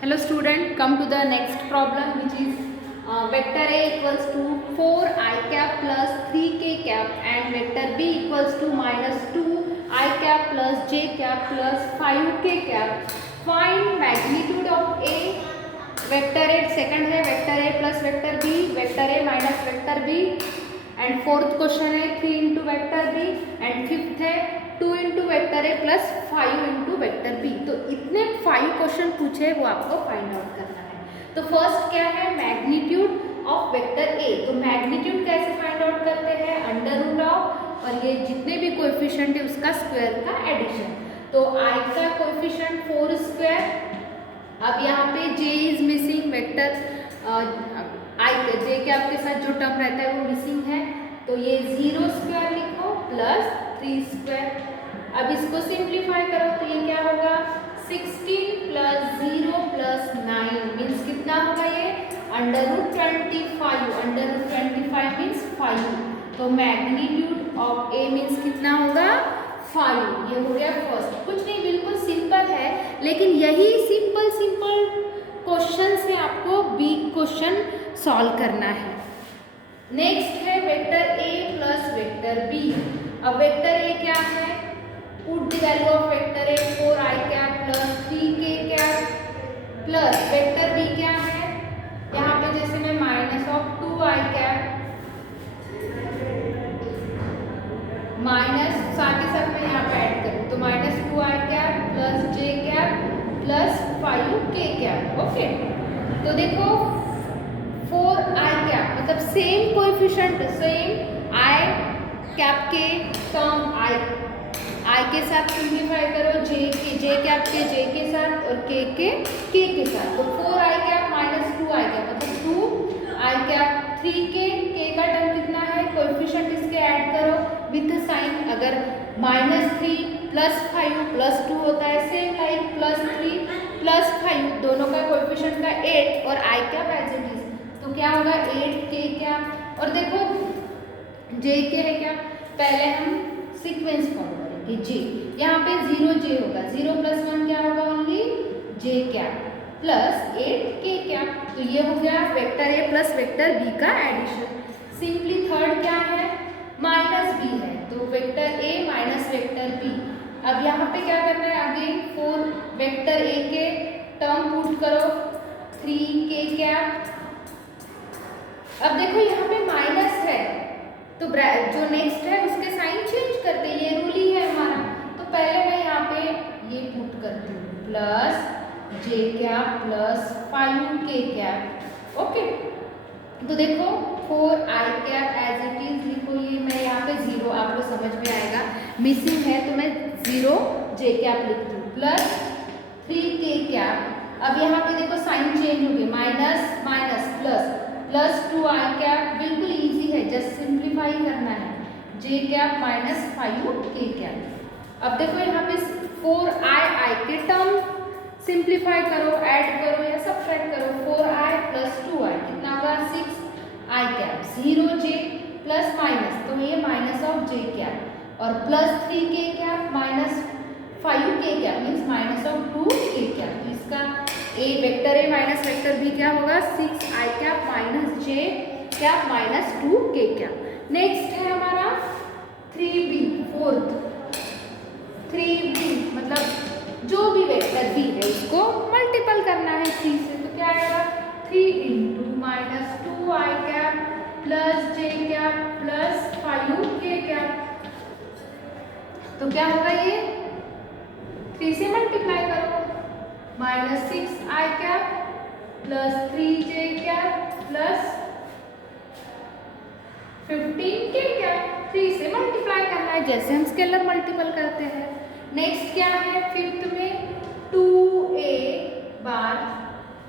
Hello student, come to the next problem which is vector A equals to 4i cap plus 3k cap and vector B equals to minus 2i cap plus j cap plus 5k cap. Find magnitude of A. Vector A second है vector A plus vector B, vector A minus vector B and fourth question है 3 into vector B and fifth है 2 into vector A plus 5 into vector B. तो इतने 5 question पूछे वो आपको find out करना है। तो फर्स्ट क्या है मैग्नीट्यूड ऑफ वेक्टर ए। तो मैग्नीट्यूड कैसे फाइंड आउट करते हैं अंडर रूट ऑफ और ये जितने भी कोएफिशिएंट है उसका स्क्वायर का एडिशन। तो आई का कोएफिशिएंट 4 स्क्वायर। अब यहाँ पे जे इज मिसिंग वेक्टर आई के जे के आपके साथ जो टर्म रहता है वो मिसिंग है तो ये 0 स्क्वायर लिखो प्लस 3 स्क्वायर। अब इसको सिंप्लीफाई करो तो ये क्या होगा 16 प्लस 0 प्लस 9 मीन्स कितना होगा ये under root 25। Under root 25 means 5। तो मैग्नीट्यूड ऑफ ए मीन्स कितना होगा 5। ये हो गया फर्स्ट। कुछ नहीं बिल्कुल सिंपल है लेकिन यही सिंपल क्वेश्चन से आपको बिग क्वेश्चन सॉल्व करना है। नेक्स्ट है vector A plus vector B. अब वेक्टर ए क्या है put the value of vector A 4i cap plus 3k cap plus vector B क्या है यहाँ पे जैसे मैं minus of 2i cap minus साथ ही साथ मैं यहाँ पे ऐड करूँ तो minus 2i cap plus j cap plus 5k cap. Okay तो देखो 4i कैप मतलब same coefficient same i cap के टर्म i के साथ सिंप्लीफाई करो j कैप के j के साथ और k के साथ। तो 4i cap minus 2i cap मतलब 2i कैप 3k k का टर्म कितना है कोएफिशिएंट इसके ऐड करो विथ साइन। अगर -3 प्लस 5 प्लस 2 होता है सेम लाइक प्लस 3 प्लस 5 दोनों का कोएफिशिएंट का 8 और i cap as it is तो क्या होगा 8k क्या। और देखो j के है क्या पहले हम सीक्वेंस फॉलो करेंगे j यहाँ पे 0j होगा 0 प्लस 1 क्या होगा only j cap plus 8k cap. तो ये हो गया vector a plus vector b का एडिशन। सिंपली थर्ड क्या है माइनस b है तो vector a minus vector b। अब यहाँ पे क्या करना है अगेन 4 वेक्टर a के टर्म पुट करो 3k कैप। अब देखो यहाँ पे माइनस है तो जो नेक्स्ट है उसके साइन चेंज करते हैं ये रूल ही है हमारा। तो पहले मैं यहाँ पे ये पुट करती हूँ plus j cap plus 5k cap. Okay तो देखो 4i cap as it is लिखो ये मैं यहाँ पे 0 आपको समझ में आएगा मिसिंग है तो मैं 0 j कैप लिखती हूँ प्लस 3k कैप। अब यहाँ पे देखो साइन चेंज हो गया minus minus plus plus 2i cap बिल्कुल इजी है जस्ट सिंप्लीफाई करना है j cap minus 5k cap. अब देखो यहाँ पे 4i के टर्म सिंप्लीफाई करो ऐड करो या सब्ट्रैक्ट करो 4i प्लस 2i कितना होगा 6i cap 0j plus minus तो ये माइनस ऑफ j कैप और plus 3k cap minus 5k cap means minus of 2k cap. तो इसका a vector a minus vector b क्या होगा 6i cap minus j cap minus 2k cap. Next है हमारा 3b fourth 3b मतलब जो भी वेक्टर b है उसको मल्टीपल करना है 3 से तो क्या आएगा 3 into minus 2i cap plus j cap plus 5k cap. तो क्या होगा ये 3 से मल्टीप्लाई करो minus 6i cap plus 3j cap plus 15k cap. 3 से मल्टीप्लाई करना है जैसे हम स्केलर मल्टीपल करते हैं। नेक्स्ट क्या है फिफ्थ में 2a बार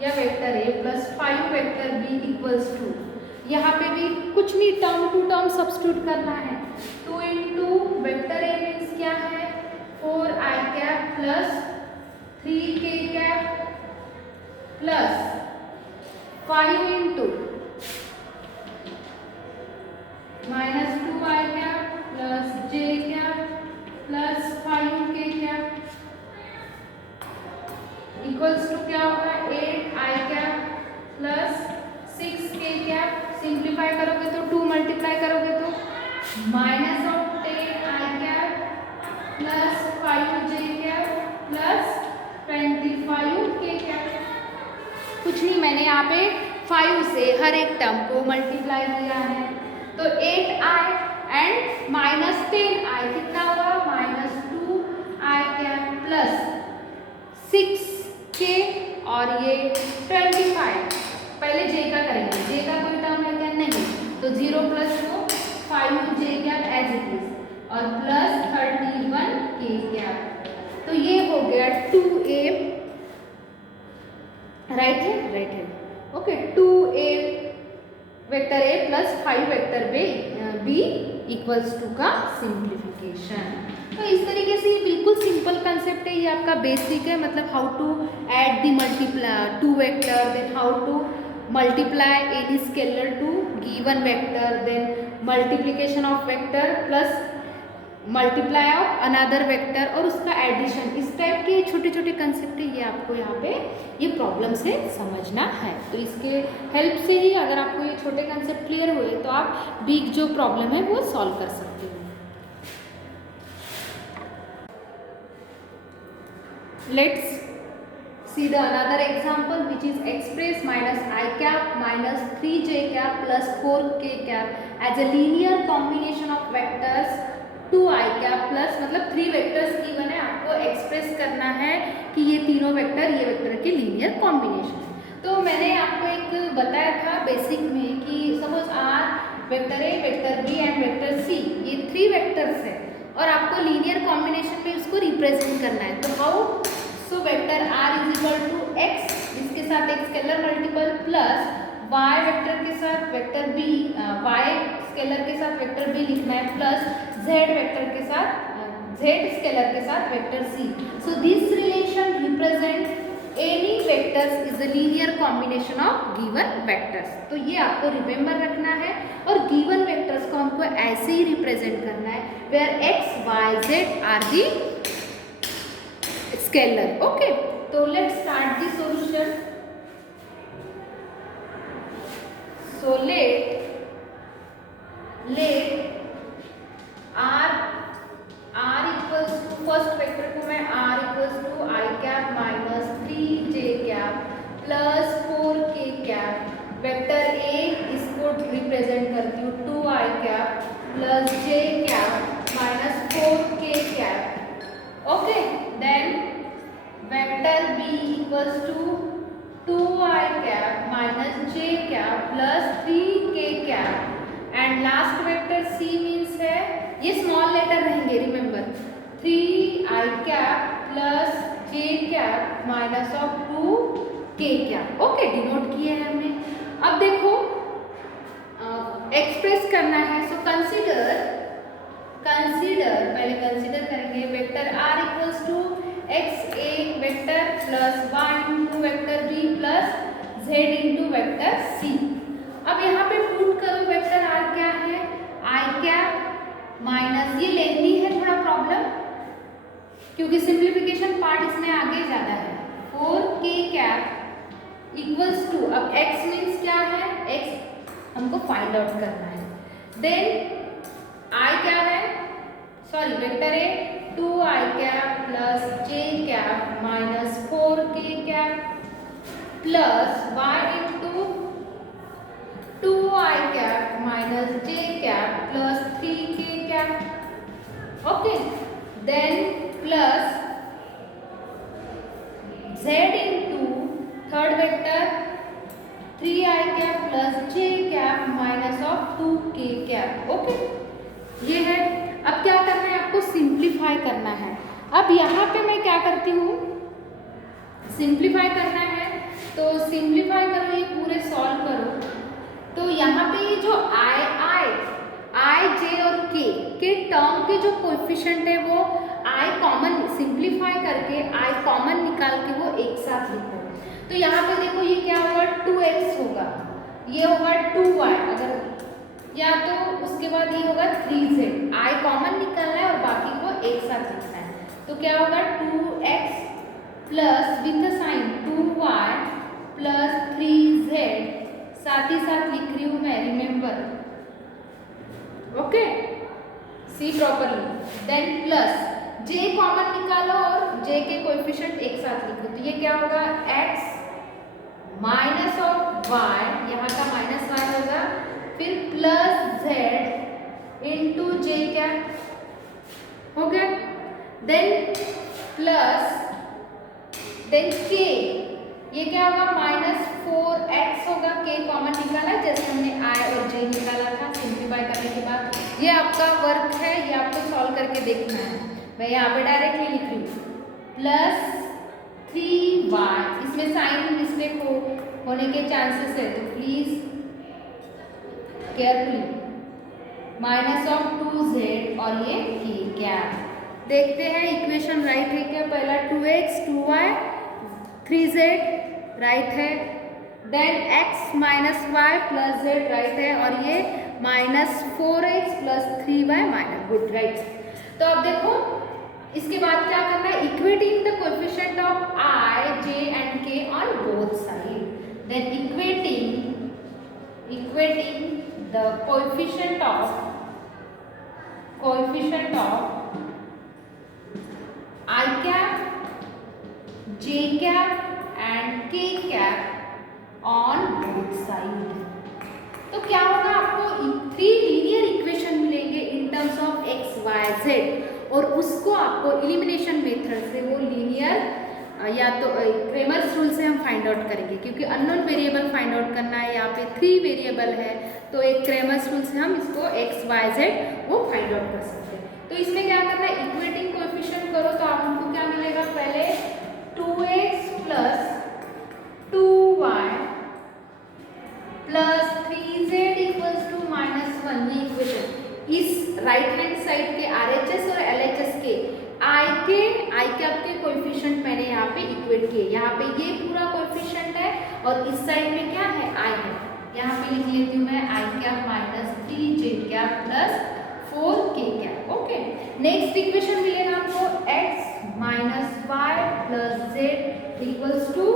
या vector a plus 5 vector b equals to यहाँ पे भी कुछ नहीं टर्म टू टर्म सब्स्टिट्यूट करना है 2 इंटू वेक्टर a मीन्स क्या है 4i cap plus 3k cap plus 5 into minus 2i cap plus j cap plus 5k cap equals to क्या होगा 8i cap plus 6k cap. Simplify करोगे तो 2 multiply करोगे तो minus of 10i cap plus 5j cap plus 25k cap. कुछ नहीं, मैंने यहाँ पे 5 से हर एक टर्म को मल्टीप्लाई किया है तो 8i एंड माइनस 10i कितना होगा minus 2i cap plus 6k और ये 25। पहले j का करेंगे, j का कोई टर्म है क्या नहीं, तो 0 plus 5j cap as it is और प्लस 31k कैप। तो ये हो गया 2a, राइट है okay. 2a vector a plus 5 vector b equals to का सिंप्लीफिकेशन। तो इस तरीके से ये बिल्कुल सिंपल कंसेप्ट है, ये आपका बेसिक है, मतलब how to add the multiply to vector, then how to multiply any scalar to given vector, then multiplication of vector plus multiply of another vector और उसका एडिशन। इस टाइप के छोटे छोटे कंसेप्ट है, ये आपको यहाँ पे ये प्रॉब्लम से समझना है। तो इसके हेल्प से ही अगर आपको ये छोटे कंसेप्ट क्लियर हुए तो आप बिग जो प्रॉब्लम है वो सॉल्व कर सकते हो। Let's see the another example which is express minus I cap minus 3j cap plus 4k cap as a linear combination of vectors 2i cap plus, मतलब 3 वेक्टर्स गिवन है, आपको express करना है कि ये तीनों वेक्टर ये वेक्टर के लीनियर कॉम्बिनेशन है। तो मैंने आपको एक बताया था बेसिक में कि suppose r vector a vector b and vector c ये 3 वेक्टर्स है और आपको लीनियर कॉम्बिनेशन में उसको रिप्रेजेंट करना है। तो how, so vector r is equal to x, इसके साथ एक scalar multiple plus y vector के साथ वेक्टर b, y स्केलर के साथ वेक्टर b लिखना है प्लस z वेक्टर के साथ z स्केलर के साथ vector c। So this relation represent any vectors is a linear combination of given vectors. तो ये आपको रिमेंबर रखना है और गिवन वेक्टर्स को हमको ऐसे ही रिप्रेजेंट करना है where x y z are the scalar. Okay, तो let's start the solution. So let r equals to first vector को मैं r equals to I cap minus 3j cap plus 4k cap, vector a इसको represent करती हूँ 2i cap plus j cap minus 4k cap। Okay, then vector b equals to 2i cap minus j cap plus 3k cap and last vector c means है, ये small letter रहेंगे remember, 3i cap plus j cap minus of 2k cap। Okay, denote किए हैं हमने। अब देखो express करना है, सो कंसीडर पहले कंसीडर करेंगे vector r equals to x a vector plus y into vector b plus z into vector c। अब यहाँ पे पुट करो वेक्टर r क्या है I कैप माइनस, ये लेंदी है थोड़ा प्रॉब्लम क्योंकि सिंप्लीफिकेशन पार्ट इसमें आगे ज़्यादा है, 4k कैप इक्वल्स टू, अब x मीन्स क्या है, x हमको फाइंड आउट करना है, देन I क्या है, sorry vector a 2i cap plus j cap minus 4k cap plus y into 2i cap minus j cap plus 3k cap. Okay, then plus z into third vector 3i cap plus j cap minus of 2k cap. Okay, ये है। अब क्या करना है, आपको simplify करना है। अब यहाँ पे मैं क्या करती हूँ, सिंप्लीफाई करना है तो सिंप्लीफाई करो, ये पूरे सॉल्व करो। तो यहाँ पे ये जो i j और k के टर्म के जो कोएफिशिएंट है वो i कॉमन सिंप्लीफाई करके i कॉमन निकाल के वो एक साथ लिखो। तो यहाँ पे देखो ये क्या होगा, 2x होगा, ये होगा 2y, अगर या तो उसके बाद ये होगा 3z, i कॉमन निकालना है और बाकी को एक साथ लिखना है। तो क्या होगा 2x plus with sign 2y plus 3z, साथ ही साथ लिख रही हूँ मैं remember, okay, see properly. Then plus j common निकालो और j के कोएफिशिएंट एक साथ लिखो, तो ये क्या होगा x माइनस ऑफ y, यहाँ का माइनस y होगा, फिर प्लस z इंटू जे कैप, हो गया। देन प्लस देन k, ये क्या होगा -4x होगा, k कॉमन निकाला जैसे हमने i और j निकाला था सिंप्लीफाई करने के बाद। ये आपका वर्क है, ये आपको सॉल्व करके देखना है, मैं यहाँ पे डायरेक्टली लिख रही हूँ, प्लस 3y, इसमें साइन मिस्टेक होने के चांसेस है तो please carefully, minus of 2z और ये k कैप। देखते हैं इक्वेशन राइट है क्या, पहला 2x 2y 3z राइट है, then x minus y plus z right है, और ये -4x plus 3y minus, good right. तो अब देखो इसके बाद क्या करना है, equating the coefficient of i, j and k on both side, then equating the coefficient of i cap, j cap and k cap on both side. तो क्या होगा, आपको 3 लीनियर इक्वेशन मिलेंगे in terms of x, y, z, और उसको आपको elimination method से वो लीनियर या तो क्रेमर्स रूल से हम फाइंड आउट करेंगे, क्योंकि अननोन वेरिएबल फाइंड आउट करना है, यहाँ पे 3 वेरिएबल है, तो एक क्रेमर्स रूल से हम इसको x, y, z वो फाइंड आउट कर सकते हैं। तो इसमें क्या करना है, इक्वेटिंग कोएफिशिएंट करो तो आपको क्या मिलेगा, पहले 2x plus 2y plus 3z equals to -1, ये इक्वेशन इस राइट हैंड साइड के RHS और LHS के I के आपके कोएफिशिएंट मैंने यहाँ पे इक्वेट किए, यहाँ पे ये पूरा कोएफिशिएंट है और इस साइड में क्या है, I है, यहाँ पे लिख लेती हूँ मैं I cap minus 3j cap plus 4k cap, okay. Next equation मिलेगा आपको x minus y plus z equals to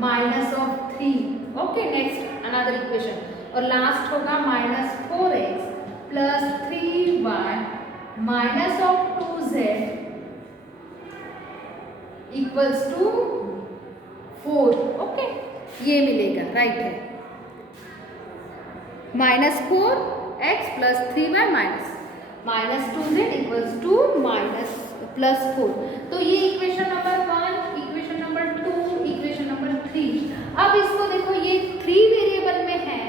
-3, okay. Next another equation, और लास्ट होगा -4x plus 3y minus of 2z equals to 4, okay, ये मिलेगा right है, -4x plus 3y minus 2z equals to +4। तो ये equation number 1, equation number 2, equation number 3। अब इसको देखो, ये 3 वेरिएबल में है,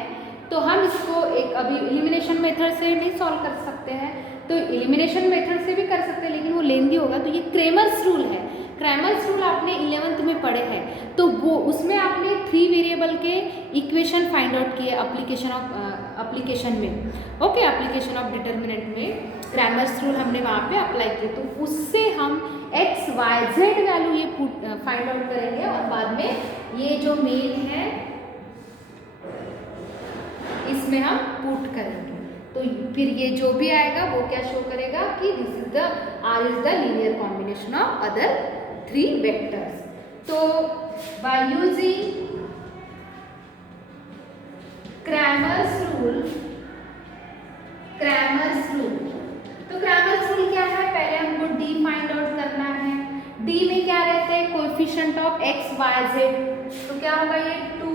तो हम इसको एक अभी एलिमिनेशन मेथड से नहीं सॉल्व कर सकते हैं, तो एलिमिनेशन मेथड से भी कर सकते हैं लेकिन वो लेंदी होगा, तो ये क्रेमर्स रूल है। क्रेमर्स रूल आपने 11th में पढ़े हैं, तो वो उसमें आपने 3 वेरिएबल के इक्वेशन फाइंड आउट किए एप्लीकेशन में, ओके, एप्लीकेशन ऑफ डिटर्मिनेंट में क्रेमर्स रूल हमने वहाँ पे अप्लाई किए, तो उससे हम x, y, z वैल्यू ये फाइंड आउट करेंगे, और बाद में ये जो मेन है इसमें हम पुट करेंगे, तो फिर ये जो भी आएगा वो क्या शो करेगा कि this is the R is the linear combination of other 3 vectors. तो बाय यूजिंग क्रैमर्स रूल, तो क्रैमर्स रूल क्या है, पहले हमको D फाइंड आउट करना है। D में क्या रहते हैं, coefficient of x, y, z, तो क्या होगा ये 2,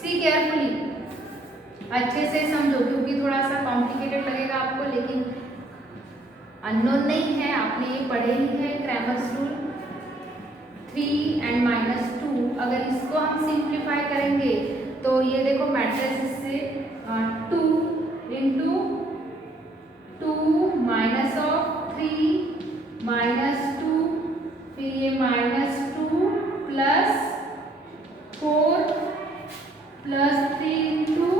सी केयरफुली, अच्छे से समझो क्योंकि थोड़ा सा कॉम्प्लिकेटेड लगेगा आपको, लेकिन अननोन नहीं है, आपने ये पढ़े ही है क्रैमर्स रूल। 3 एंड -2, अगर इसको हम सिंप्लीफाई करेंगे तो ये देखो मैट्रिक्स से 2 इंटू 2 माइनस ऑफ 3 -2, फिर ये -2 प्लस 4 प्लस 3 इंटू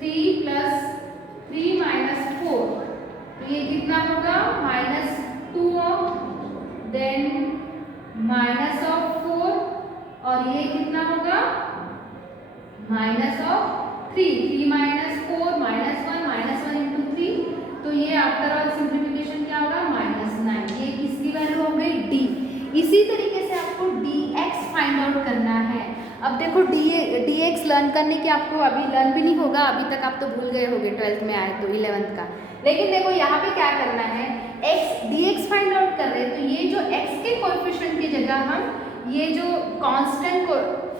3 प्लस 3 -4, तो ये कितना होगा -2 देन -4, और ये कितना होगा -3, 3 -4 -1 इंटू 3, तो ये आफ्टर ऑल सिंप्लीफिकेशन क्या होगा -9, ये किसकी वैल्यू हो गई D। इसी तरीके से आपको dx फाइंड आउट करना है। अब देखो dx लर्न करने की आपको अभी लर्न भी नहीं होगा, अभी तक आप तो भूल गए होगे 12th में आए तो 11th का। लेकिन देखो यहाँ पे क्या करना है, dx फाइंड आउट कर रहे हैं तो ये जो x के कोएफिशिएंट की जगह हम ये जो कांस्टेंट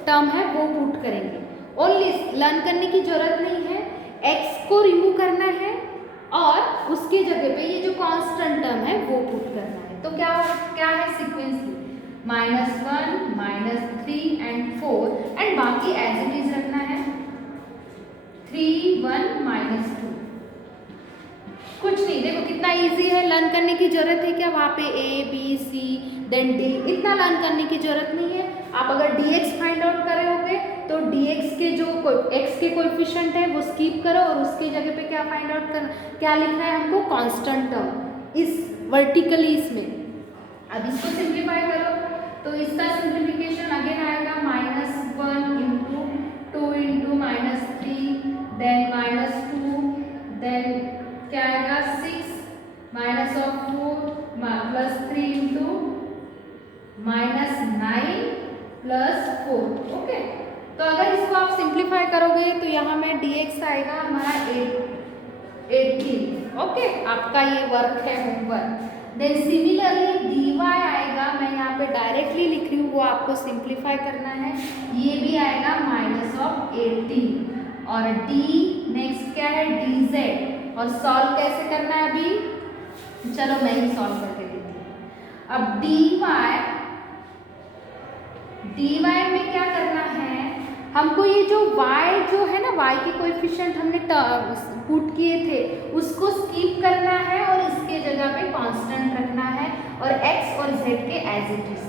टर्म है वो पुट करेंगे। ओनली लर्न करने की जरूरत नहीं है, x को रिमूव करना है और उसके जगह पे ये जो कांस्टेंट टर्म है वो पुट करना है। तो क्या है सीक्वेंस -1 -3 एंड 4 एंड बाकी एज इट इज रखना है 3 1 -2। कुछ नहीं, देखो कितना इजी है, लर्न करने की जरूरत है क्या, वहाँ पे a b c then d, इतना लर्न करने की जरूरत नहीं है। आप अगर dx फाइंड आउट कर रहे होगे तो dx के जो x के कोएफिशिएंट है वो स्किप करो और उसके जगह पे क्या फाइंड आउट करना, क्या लिखना है हमको, कांस्टेंट टर्म इस वर्टिकली इसमें। अब इसको सिंप्लीफाई करो तो इसका सिंप्लीफिकेशन अगेन आएगा -1 इंटू 2 इंटू -3 देन -2 देन क्या आएगा 6 -4 प्लस 3 इंटू -9 प्लस 4। ओके, तो अगर इसको आप सिंप्लीफाई करोगे तो यहाँ में dx आएगा हमारा 18। ओके, आपका ये वर्क है होमवर्क। देन सिमिलरली dy आएगा, मैं यहाँ पे डायरेक्टली लिख रही हूँ, वो आपको सिंप्लीफाई करना है, ये भी आएगा -18 और d नेक्स्ट क्या है dz और सॉल्व कैसे करना है अभी, चलो मैं ही सॉल्व करके देती हूँ। अब dy में क्या करना है हमको, ये जो y जो है ना, y के कोएफिशिएंट हमने पुट किए थे उसको स्किप करना है और इसके जगह पे कांस्टेंट रखना है और x और z के एज इट इज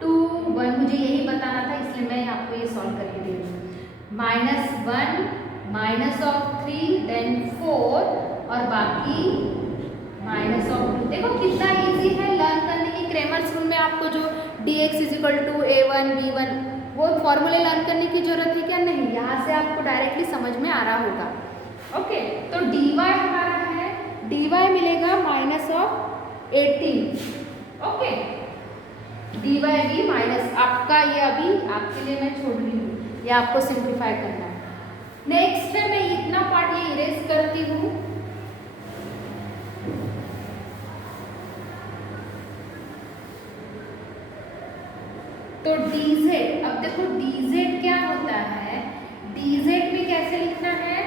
2 1, मुझे यही बताना था इसलिए मैं आपको ये सॉल्व करके दे रही हूँ। -1 -3 देन 4 और बाकी -2। देखो कितना इजी है लर्न करने की। क्रेमर्स रूल में आपको जो dx = a1 b1 वो फॉर्मूले लर्न करने की जरूरत है क्या, नहीं, यहाँ से आपको डायरेक्टली समझ में आ रहा होगा। ओके, तो dy हमारा है, dy मिलेगा -18। ओके, dy भी माइनस आपका, ये अभी आपके लिए मैं छोड़ रही हूँ, ये आपको सिंप्लीफाई करना है। नेक्स्ट है, मैं इतना पार्ट ये इरेज करती हूँ। तो dz, अब देखो dz क्या होता है, dz में कैसे लिखना है,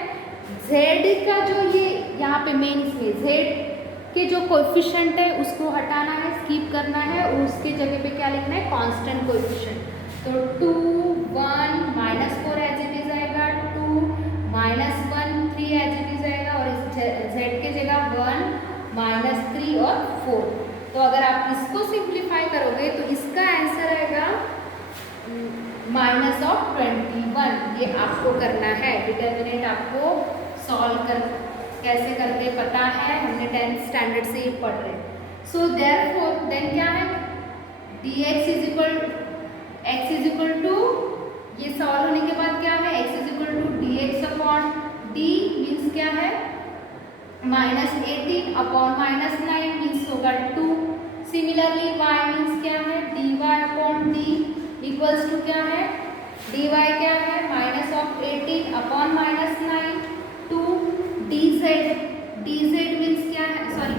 z का जो ये यहाँ पे मेन्स में z के जो कोएफिशिएंट है उसको हटाना है, स्किप करना है और उसके जगह पे क्या लिखना है, कांस्टेंट कोएफिशिएंट। तो 2 1 -4 एज इट इज आएगा, 2 -1 3 एज इट इज आएगा और इस z के जगह 1 -3 और 4। तो अगर आप इसको सिंप्लीफाई करोगे तो इसका आंसर आएगा -21। ये आपको करना है, डिटर्मिनेंट आपको सॉल्व कर कैसे करके पता है, हमने 10th स्टैंडर्ड से ये पढ़ रहे हैं। सो देयरफॉर देन क्या है, dx x ये सॉल्व होने के बाद क्या है, x dx/d मीन्स क्या है, -18/-9 मीन्स होगा 2। सिमिलरली y मीन्स क्या है, dy/d इक्वल्स टू क्या है, dy क्या है, -18/-9 2 dz मीन्स क्या है, सॉरी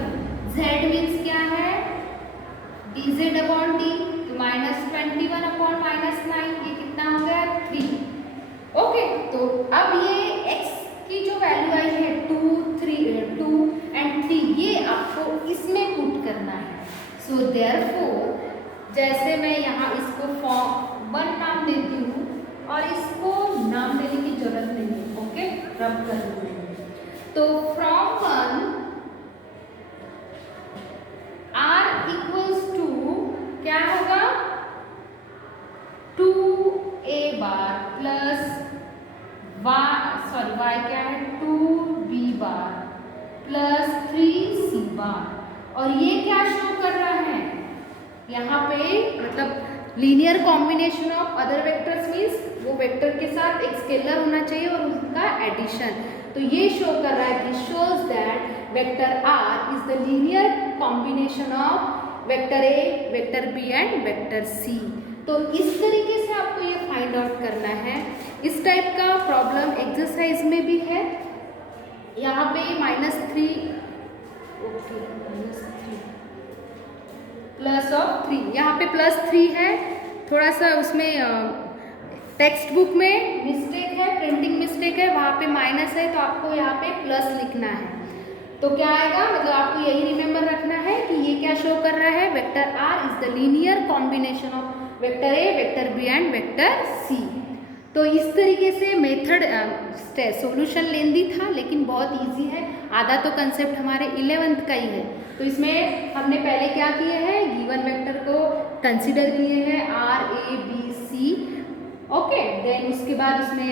z मीन्स क्या है, dz/d तो -21/-9, ये कितना हो गया 3। ओके, तो अब ये x की जो वैल्यू आई है 2 एंड 3 ये आपको इसमें पुट करना है। सो देयरफॉर जैसे मैं यहाँ इसको फॉर्म 1 नाम देती हूँ और इसको नाम देने की जरूरत नहीं है। ओके, रब कर दूँगी तो फ्रॉम 1 r इक्वल्स टू क्या होगा, 2a बार प्लस y क्या है 2b बार प्लस 3c बार। और ये क्या शो कर रहा है यहाँ पे, मतलब linear combination of other vectors means वो वेक्टर के साथ एक स्केलर होना चाहिए और उसका एडिशन। तो ये शो कर रहा है कि shows that vector r is the linear combination of vector a, vector b and vector c। तो इस तरीके से आपको ये फाइंड आउट करना है। इस टाइप का प्रॉब्लम एक्सरसाइज में भी है। यहाँ पे -3 ओके -3 +3, यहाँ पे +3 है। थोड़ा सा उसमें टेक्स्ट बुक में मिस्टेक है, प्रिंटिंग मिस्टेक है, वहाँ पे माइनस है, तो आपको यहाँ पे प्लस लिखना है। तो क्या आएगा, मतलब आपको यही रिमेंबर रखना है कि ये क्या शो कर रहा है, vector R is the linear combination of vector A, vector B and vector C. तो इस तरीके से मेथड सॉल्यूशन लेंदी था लेकिन बहुत इजी है। आधा तो कंसेप्ट हमारे 11th का ही है। तो इसमें हमने पहले क्या किए हैं, गिवन वेक्टर को कंसिडर किए हैं R A B C, okay. Then उसके बाद उसमें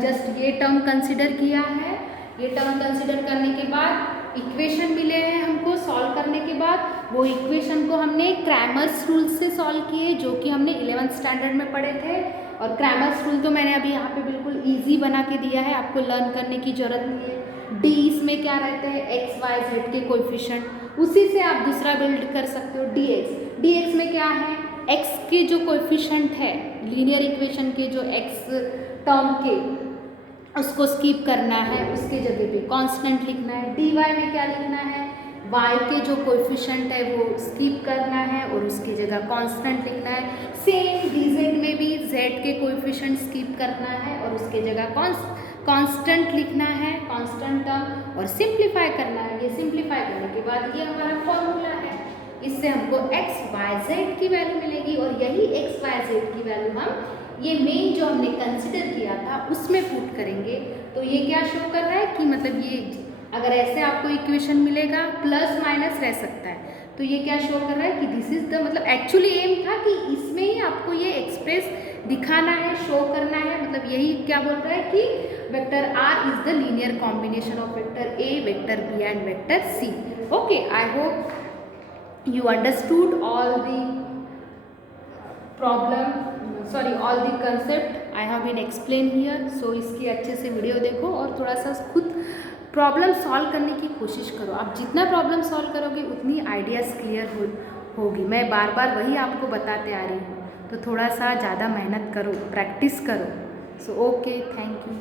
जस्ट ये टर्म कंसिडर किया है। ये टर्म कंसिडर करने के बाद इक्वेशन मिले हैं हमको सॉल्व करने के बाद, वो इक्वेशन को हमने क्रैमर्स रूल से सॉल्व किए, जो कि हमने 11th स्टैंडर्ड में पढ़े थे। और क्रैमर्स रूल तो मैंने अभी यहाँ पे बिल्कुल इजी बना के दिया है, आपको लर्न करने की जरूरत नहीं है। डी इसमें क्या रहते हैं, एक्स वाई जेड के कोएफिशिएंट, उसी से आप दूसरा बिल्ड कर सकते हो डी एक्स। डी एक्स में क्या है, एक्स के जो कोएफिशिएंट है लीनियर इक्वेशन के, जो एक्स टर्म के, उसको स्किप करना है, उसके जगह पे कांस्टेंट लिखना है। डी वाई में क्या लिखना है, वाई के जो कोएफिशिएंट है वो स्किप करना है और उसकी जगह कांस्टेंट लिखना है। सेम डी जेड में भी जेड के कोएफिशिएंट स्किप करना है और उसके जगह कांस्टेंट लिखना है, कांस्टेंट टर्म, और सिंप्लीफाई करना है। ये सिंप्लीफाई करने के बाद ये हमारा फॉर्मूला है, इससे हमको एक्स वाई जेड की वैल्यू मिलेगी और यही एक्स वाई जेड की वैल्यू हम ये मेन जो हमने कंसिडर किया था उसमें पुट करेंगे। तो ये क्या शो कर रहा है कि मतलब ये अगर ऐसे आपको इक्वेशन मिलेगा प्लस माइनस रह सकता है, तो ये क्या शो कर रहा है कि दिस इज द, मतलब एक्चुअली एम था कि इसमें ही आपको ये एक्सप्रेस दिखाना है, शो करना है। मतलब यही क्या बोल रहा है कि vector R is the linear combination of vector A, vector B and vector C. Okay, I hope you understood all the problem, sorry all the concept I have been explain here. So इसकी अच्छे से video देखो और थोड़ा सा खुद problem solve करने की कोशिश करो। आप जितना प्रॉब्लम सॉल्व करोगे उतनी आइडियाज़ क्लियर होगी। मैं बार बार वही आपको बताते आ रही हूँ, तो थोड़ा सा ज़्यादा मेहनत करो, प्रैक्टिस करो। So okay, thank you.